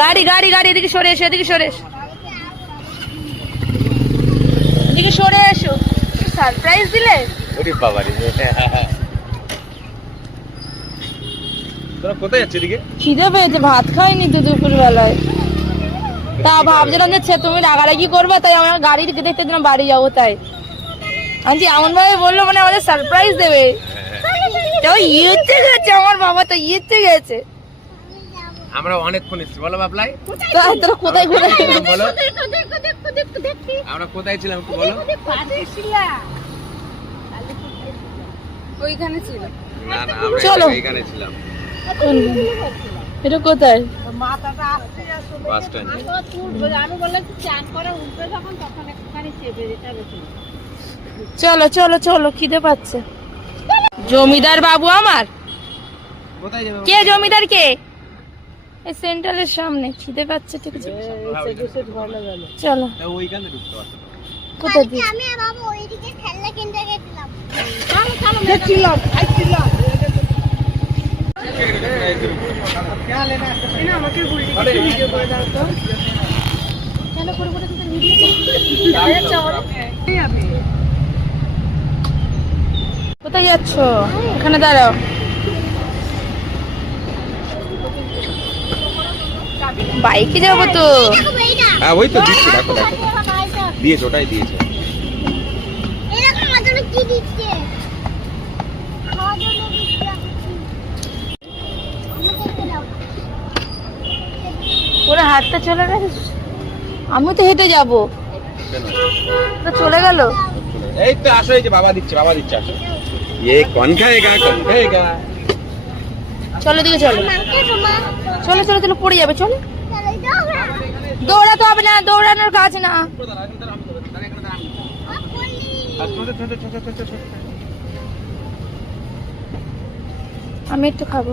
গাড়ি গাড়ি গাড়ি, এদিকে সরে এসো, এদিকে সরে এসো, এদিকে সরে এসো। সারপ্রাইজ দিলে? ওরে বাবা রে, তোরা কোথায় যাচ্ছ এদিকে? খিদে পেয়েছে, ভাত খাইনি তো দুপুর বেলায়। তা ভাবছিলাম যে তুমি রাগারাগি করবে, তাই আমার গাড়ি দেখতে দেখতে দিলাম বাড়ি যাবো, তাই আমি এমন ভাবে বললো মানে আমাদের সারপ্রাইজ দেবে। তো ইয়েতে গেছে আমার বাবা, তো ইয়েতে গেছে। আমরা অনেকক্ষণ এসেছি, বলো বাবলাই। তোরা কোথায় ঘুরে বলো, আমরা কোথায় ছিলাম একটু বলো। ওইখানে ছিল না না, আমরা চলো এখানে ছিলাম। এটা কোথায়? Bus stand. চলো চলো চলো, খিদে পাচ্ছে। জমিদার বাবু আমার? কোথায় যাবে? কে জমিদার কে? এই সেন্টারের সামনে। খিদে পাচ্ছে, ঠিক আছে চলো। ওইখানে ঢুকতে পারতো। কোথায় দিয়ে? আমি আর বাবা ওইদিকে খেলনা কিনতে গেছিলাম। দেখছিলাম খাইছিলাম। আমাকে ভিডিও করে দাও তো। কেন করে করে তুমি ভিডিও কোথায় যাচ্ছ? এখানে দাঁড়াও। বাইকে যাবো তো। হ্যাঁ ওই তো দিচ্ছে, দেখো দেখো দিয়েছে, ওটাই দিয়েছে। এরকম আমাদের কি দিচ্ছে? খাওয়ার জন্য দিচ্ছে। আমাদেরকে দাও। ওরা হাঁটতে চলে গেছে, আমি তো হেঁটে যাবো। তো চলে গেল। এই তো আসো, এই যে বাবা দিচ্ছে, বাবা দিচ্ছে, আসো। ये कौन खाएगा, कौन खाएगा? চলো দিকে চলো, মাকে তোমা চলো চলো চলো, পড়ে যাবে, চলো। চলে দাও না। দৌড়াতে হবে না, দৌড়ানোর কাজ না। আমি একটু খাবো।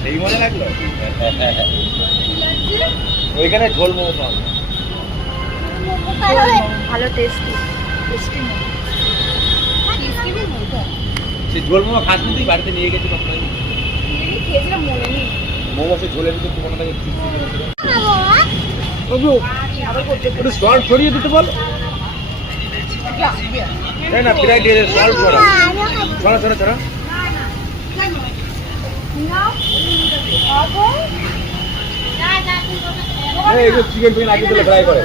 সেই মনে লাগলো। ওইখানে ঝোল মোমো পাবো, ভালো টেস্টি। সেই ঝোল মোমো খাস তুই বাড়িতে নিয়ে গেছি কখনো? মোমো সে ঝোলের ভিতরে কোনো থাকে একটু সল্ট ছড়িয়ে দিতে বল। না ফ্রাই দিয়ে সল্ট ছড়া, ছড়া ছড়া ছড়া। এই যে চিকেন ফিকেন আগে দিলে ফ্রাই করে।